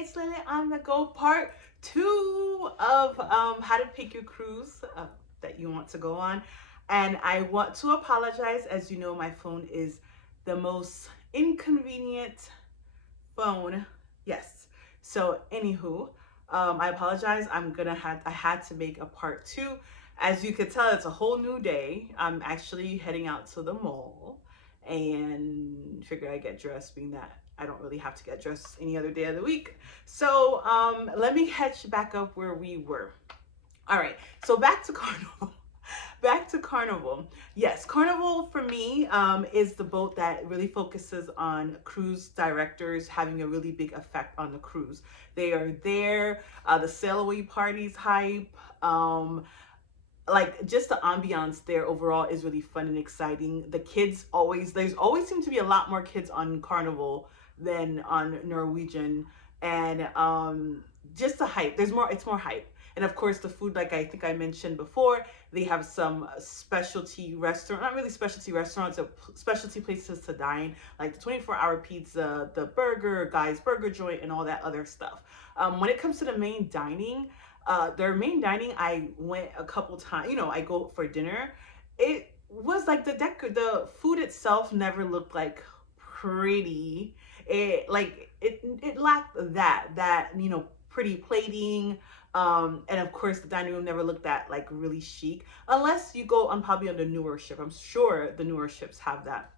it's Lily on the Go part two of how to pick your cruise that you want to go on. And I want to apologize. As you know, my phone is the most inconvenient phone. Yes. So, anywho, I apologize. I had to make a part two. As you could tell, it's a whole new day. I'm actually heading out to the mall and figured I'd get dressed, being that I don't really have to get dressed any other day of the week. So, let me catch back up where we were. All right. So back to Carnival. Back to Carnival. Yes, Carnival for me is the boat that really focuses on cruise directors having a really big effect on the cruise. They are there. The sail away parties hype. Like just the ambiance there overall is really fun and exciting. The kids always there's always seem to be a lot more kids on Carnival than on Norwegian, and just the hype. There's more. It's more hype. And of course, the food, like I think I mentioned before, they have some specialty restaurant, not really specialty restaurants, but specialty places to dine, like the 24-hour pizza, the burger, Guy's Burger Joint, and all that other stuff. When it comes to the main dining, their main dining, I went a couple times. You know, I go for dinner. It was like the food itself never looked like pretty. It lacked that pretty plating. And of course, the dining room never looked that like really chic, unless you go on probably on the newer ship. I'm sure the newer ships have that.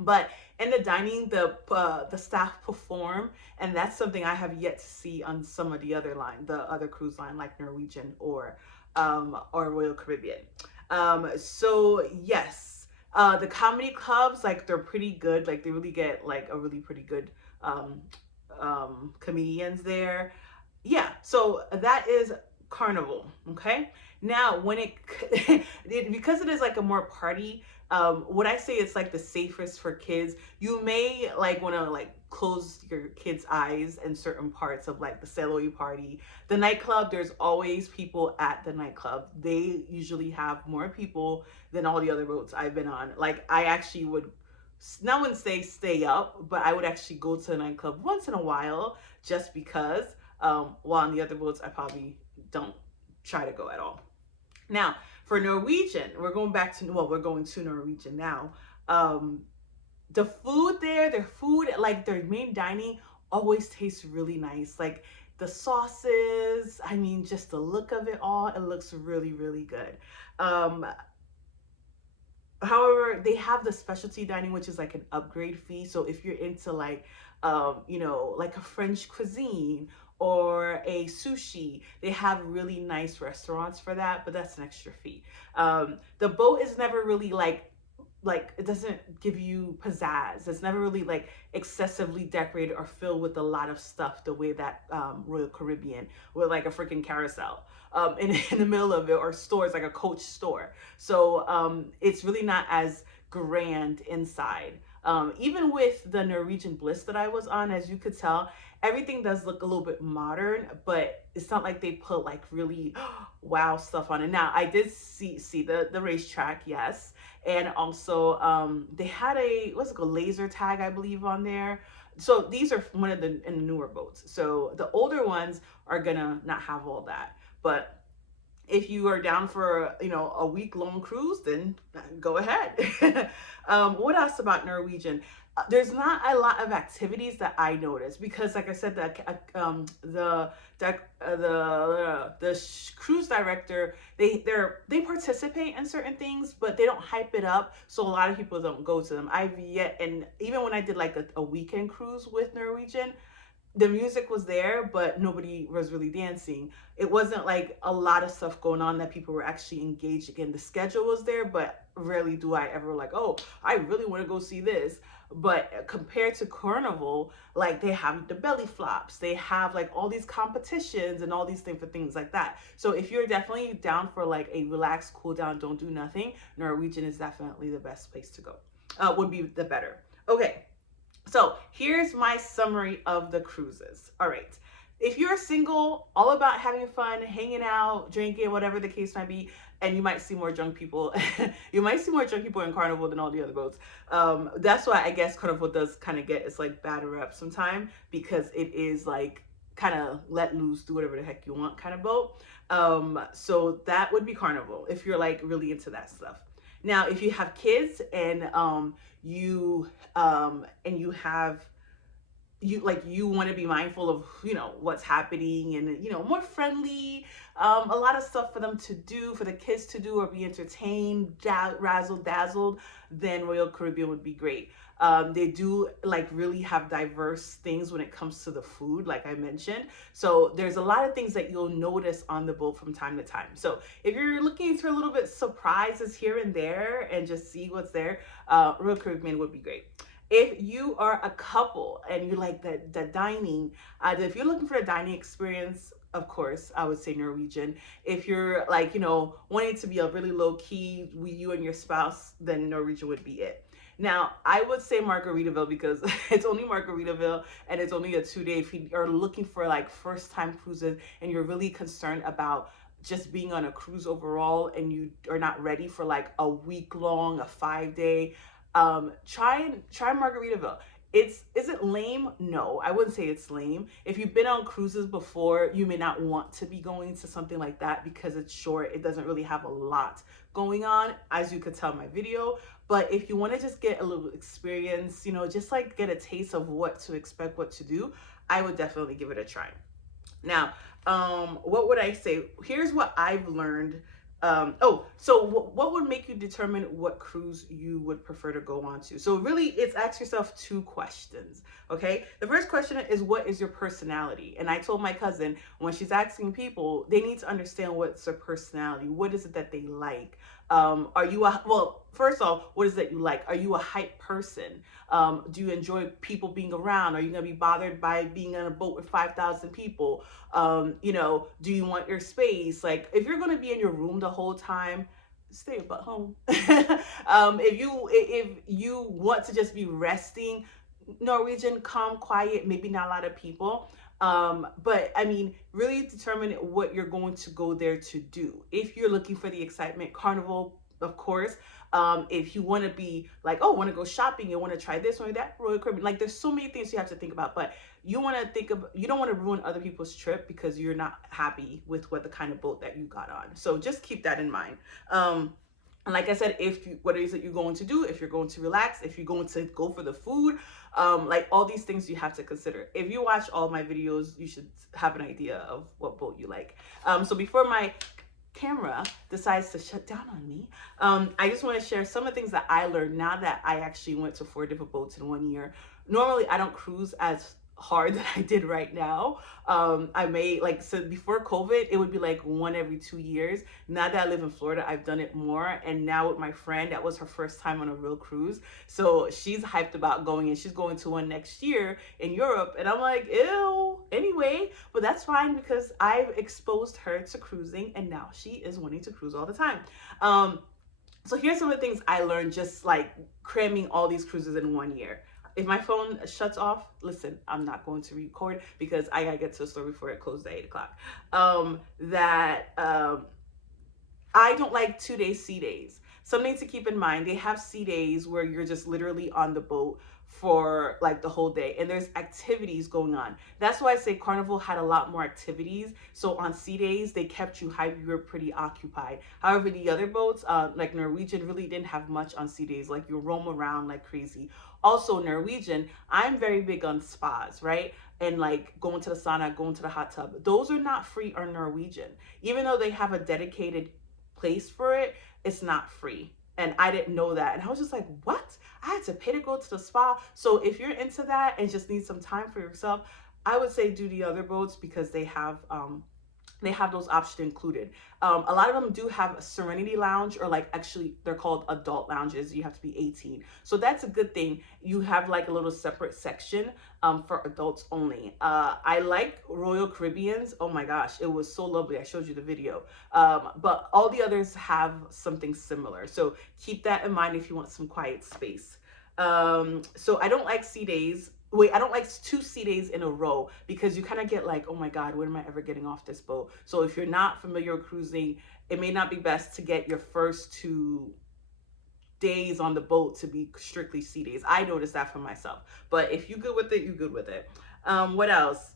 But in the dining, the staff perform, and that's something I have yet to see on some of the other cruise line like Norwegian or Royal Caribbean. So yes, the comedy clubs, like they're pretty good. Like they really get like a really pretty good um, comedians there. Yeah, so that is Carnival. Okay, now when because it is like a more party, what I say it's like the safest for kids. You may like want to like close your kids' eyes in certain parts of like the Seloi party. The nightclub, there's always people at the nightclub. They usually have more people than all the other boats I've been on. Like I actually would not wouldn't say stay up, but I would actually go to a nightclub once in a while just because. While on the other boats, I probably don't try to go at all. Now, for Norwegian, we're going to Norwegian now. Um, the food there, their food, like their main dining, always tastes really nice. Like the sauces, I mean, just the look of it all, it looks really, really good. Um, However, they have the specialty dining, which is like an upgrade fee. So if you're into like, like a French cuisine or a sushi, they have really nice restaurants for that, but that's an extra fee. The boat is never really like it doesn't give you pizzazz. It's never really like excessively decorated or filled with a lot of stuff the way that Royal Caribbean with like a freaking carousel in the middle of it, or stores like a Coach store. So it's really not as grand inside. Even with the Norwegian Bliss that I was on, as you could tell, everything does look a little bit modern, but it's not like they put like really wow stuff on it. Now I did see the racetrack, yes, and also they had a what's it called, laser tag, I believe, on there. So these are one of the in the newer boats. So the older ones are gonna not have all that, but if you are down for a week long cruise, then go ahead. What else about Norwegian? There's not a lot of activities that I noticed because, like I said, the cruise director, they participate in certain things, but they don't hype it up, so a lot of people don't go to them. And even when I did like a weekend cruise with Norwegian, the music was there, but nobody was really dancing. It wasn't like a lot of stuff going on that people were actually engaged in. The schedule was there, but rarely do I ever like, oh, I really want to go see this. But compared to Carnival, like they have the belly flops, they have like all these competitions and all these things for things like that. So if you're definitely down for like a relaxed, cool down, don't do nothing, Norwegian is definitely the best place to go. Would be the better. Okay. So here's my summary of the cruises. All right. If you're single, all about having fun, hanging out, drinking, whatever the case might be, and you might see more drunk people. You might see more drunk people in Carnival than all the other boats. That's why I guess Carnival does kind of get its like bad rep sometimes, because it is like kind of let loose, do whatever the heck you want kind of boat. So that would be Carnival if you're like really into that stuff. Now, if you have kids and you have you want to be mindful of what's happening, and more friendly, a lot of stuff for them to do, for the kids to do or be entertained, razzle dazzled, then Royal Caribbean would be great. They do like really have diverse things when it comes to the food, like I mentioned. So there's a lot of things that you'll notice on the boat from time to time. So if you're looking for a little bit surprises here and there and just see what's there, Royal Caribbean would be great. If you are a couple and you like the dining, if you're looking for a dining experience, of course, I would say Norwegian. If you're like, wanting to be a really low key with you and your spouse, then Norwegian would be it. Now, I would say Margaritaville because it's only Margaritaville and it's only a 2 day. If you are looking for like first time cruises and you're really concerned about just being on a cruise overall and you are not ready for like a week long, a 5 day, try Margaritaville. Is it lame? No, I wouldn't say it's lame. If you've been on cruises before, you may not want to be going to something like that because it's short. It doesn't really have a lot going on, as you could tell in my video. But if you want to just get a little experience, just like get a taste of what to expect, what to do, I would definitely give it a try. Now, what would I say? Here's what I've learned. So what would make you determine what cruise you would prefer to go on to? So really, it's ask yourself two questions, okay? The first question is, what is your personality? And I told my cousin, when she's asking people, they need to understand what's their personality. What is it that they like? First off, what is it you like? Are you a hype person? Do you enjoy people being around? Are you going to be bothered by being on a boat with 5,000 people? Do you want your space? Like, if you're going to be in your room the whole time, stay but home. If you want to just be resting, Norwegian, calm, quiet, maybe not a lot of people. But I mean, really determine what you're going to go there to do. If you're looking for the excitement, Carnival, of course. If you want to be like, oh, want to go shopping, you want to try this or that, Royal Caribbean. Like, there's so many things you have to think about, but you don't want to ruin other people's trip because you're not happy with what the kind of boat that you got on. So just keep that in mind. And like I said, what is it you're going to do? If you're going to relax, if you're going to go for the food, like all these things you have to consider. If you watch all my videos, you should have an idea of what boat you like. So before my camera decides to shut down on me, I just want to share some of the things that I learned now that I actually went to 4 different boats in 1 year. Normally, I don't cruise as hard that I did right now. So before COVID, it would be like 1 every 2 years. Now that I live in Florida, I've done it more. And now with my friend, that was her first time on a real cruise. So she's hyped about going, and she's going to one next year in Europe. And I'm like, ew, anyway, but that's fine because I've exposed her to cruising and now she is wanting to cruise all the time. So here's some of the things I learned just like cramming all these cruises in 1 year. If my phone shuts off, listen, I'm not going to record because I gotta get to the store before it closes at 8 o'clock. I don't like 2-day sea days. Something to keep in mind, they have sea days where you're just literally on the boat for like the whole day and there's activities going on. That's why I say Carnival had a lot more activities. So on sea days, they kept you hyped, you were pretty occupied. However, the other boats, like Norwegian, really didn't have much on sea days. Like you roam around like crazy. Also, Norwegian, I'm very big on spas, right? And like going to the sauna, going to the hot tub. Those are not free on Norwegian. Even though they have a dedicated place for it, it's not free. And I didn't know that. And I was just like, what? I had to pay to go to the spa. So if you're into that and just need some time for yourself, I would say do the other boats because they have those options included. A lot of them do have a Serenity Lounge, or like actually they're called adult lounges. You have to be 18. So that's a good thing. You have like a little separate section for adults only. I like Royal Caribbean's. Oh my gosh, it was so lovely. I showed you the video. But all the others have something similar. So keep that in mind if you want some quiet space. So I don't like sea days. I don't like 2 sea days in a row because you kind of get like, oh my God, when am I ever getting off this boat? So if you're not familiar with cruising, it may not be best to get your first 2 days on the boat to be strictly sea days. I noticed that for myself. But if you're good with it, you're good with it. What else?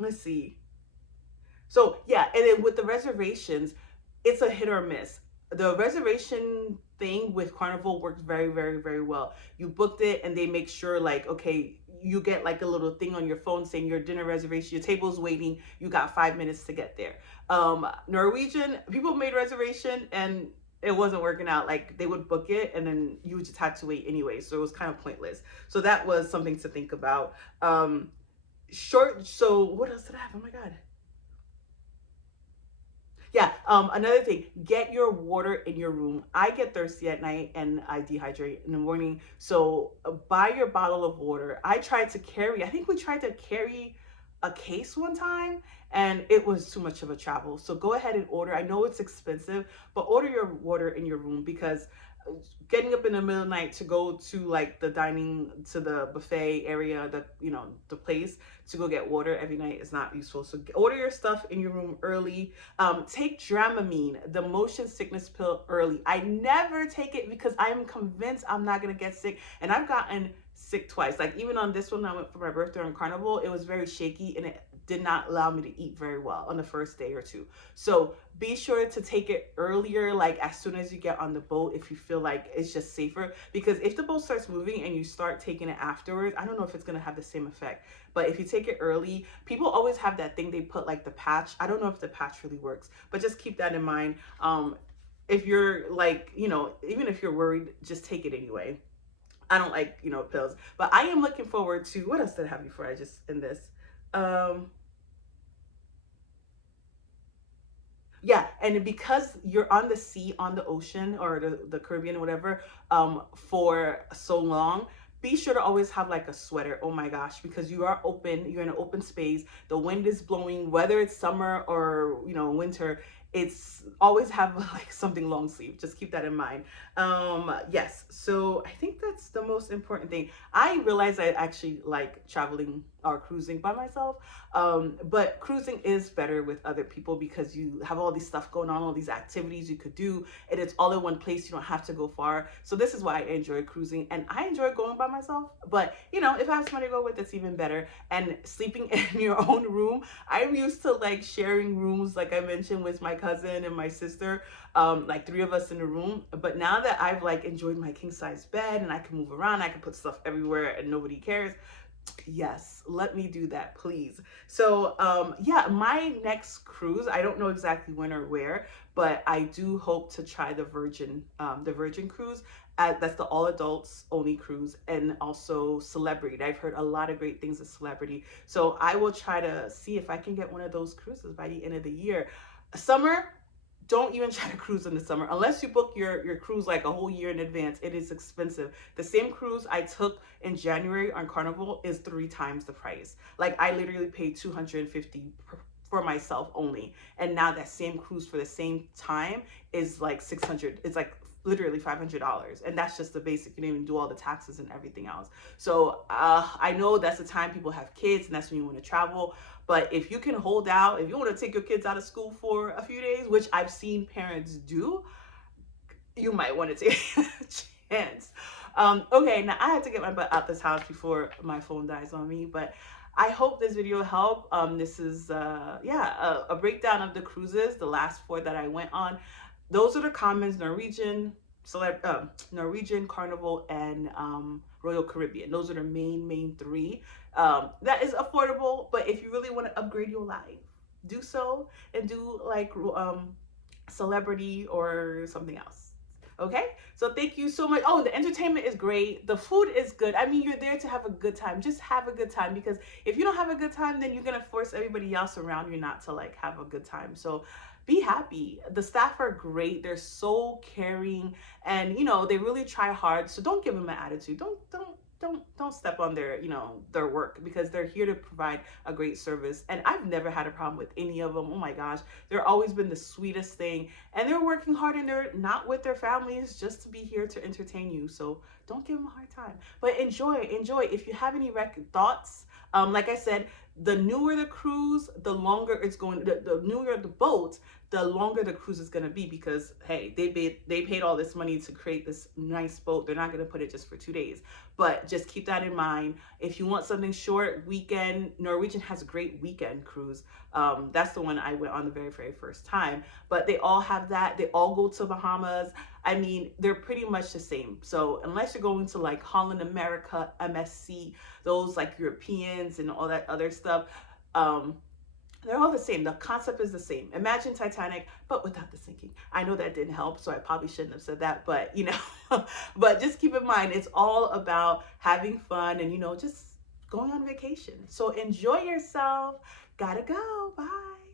let's see. So yeah, and then with the reservations, it's a hit or miss. The reservation thing with Carnival works very, very, very well. You booked it and they make sure like, okay, you get like a little thing on your phone saying your dinner reservation, your table's waiting, you got 5 minutes to get there. Norwegian, people made reservation and it wasn't working out. Like they would book it and then you just had to wait anyway. So it was kind of pointless. So that was something to think about. So what else did I have? Oh my God. Yeah, another thing, get your water in your room. I get thirsty at night and I dehydrate in the morning. So buy your bottle of water. I think we tried to carry a case one time and it was too much of a travel. So go ahead and order. I know it's expensive, but order your water in your room because getting up in the middle of the night to go to like the dining to the buffet area, the place to go get water every night is not useful. So order your stuff in your room early. Take Dramamine, the motion sickness pill, early. I never take it because I'm convinced I'm not gonna get sick, and I've gotten sick twice. Like even on this one, I went for my birthday on Carnival. It was very shaky and it did not allow me to eat very well on the first day or two. So be sure to take it earlier, like as soon as you get on the boat, if you feel like it's just safer. Because if the boat starts moving and you start taking it afterwards, I don't know if it's gonna have the same effect. But if you take it early, people always have that thing they put like the patch. I don't know if the patch really works, but just keep that in mind. If you're like, even if you're worried, just take it anyway. I don't like, pills, but I am looking forward to, what else did I have before I just end this? Um, Yeah, and because you're on the sea, on the ocean or the Caribbean or whatever, for so long, be sure to always have like a sweater. Oh my gosh, because you're in an open space, the wind is blowing, whether it's summer or winter, it's always have like something long sleeve. Just keep that in mind. Yes, so I think that's the most important thing. I realize I actually like traveling or cruising by myself. But cruising is better with other people because you have all these stuff going on, all these activities you could do, and it's all in one place. You don't have to go far. So this is why I enjoy cruising, and I enjoy going by myself. But if I have somebody to go with, it's even better. And sleeping in your own room, I'm used to like sharing rooms, like I mentioned, with my cousin and my sister, like three of us in a room. But now that I've like enjoyed my king size bed and I can move around, I can put stuff everywhere and nobody cares. Yes, let me do that, please. So, yeah, my next cruise, I don't know exactly when or where, but I do hope to try the Virgin cruise. That's the all adults only cruise, and also Celebrity. I've heard a lot of great things of Celebrity. So I will try to see if I can get one of those cruises by the end of the year. Summer, don't even try to cruise in the summer unless you book your cruise like a whole year in advance. It is expensive. The same cruise I took in January on Carnival is 3 times the price. Like I literally paid 250 for myself only, and now that same cruise for the same time is like 600. It's like literally $500, and that's just the basic. You didn't even do all the taxes and everything else. So I know that's the time people have kids and that's when you want to travel. But if you can hold out, if you want to take your kids out of school for a few days, which I've seen parents do, you might want to take a chance. Okay, now I have to get my butt out this house before my phone dies on me, but I hope this video helped. This is a breakdown of the cruises, the last 4 that I went on. Those are the commons: Norwegian, Carnival, and Royal Caribbean. Those are the main 3. That is affordable, but if you really want to upgrade your life, do so and do like Celebrity or something else. Okay, so thank you so much. Oh, the entertainment is great. The food is good. I mean, you're there to have a good time. Just have a good time, because if you don't have a good time, then you're gonna force everybody else around you not to like have a good time. So be happy. The staff are great. They're so caring, and they really try hard. So don't give them an attitude. Don't step on their work, because they're here to provide a great service. And I've never had a problem with any of them. Oh my gosh, they're always been the sweetest thing, and they're working hard, and they're not with their families just to be here to entertain you. So don't give them a hard time, but enjoy. If you have any thoughts, like I said, the newer the cruise, the longer it's going. The newer the boat, the longer the cruise is going to be, because hey, they paid all this money to create this nice boat. They're not going to put it just for 2 days. But just keep that in mind. If you want something short, weekend, Norwegian has a great weekend cruise. That's the one I went on the very, very first time. But they all have that. They all go to Bahamas. I mean, they're pretty much the same. So unless you're going to like Holland America, MSC, those like Europeans and all that other stuff, they're all the same. The concept is the same. Imagine Titanic, but without the sinking. I know that didn't help, so I probably shouldn't have said that, but you know, but just keep in mind, it's all about having fun and, you know, just going on vacation. So enjoy yourself. Gotta go. Bye.